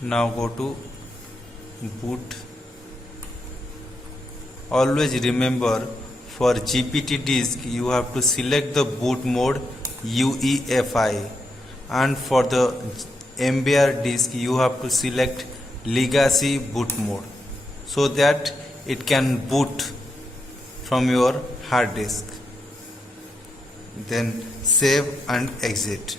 Now go to boot. Always remember, for GPT disk you have to select the boot mode UEFI, and for the MBR disk you have to select legacy boot mode, so that it can boot from your hard disk. Then save and exit.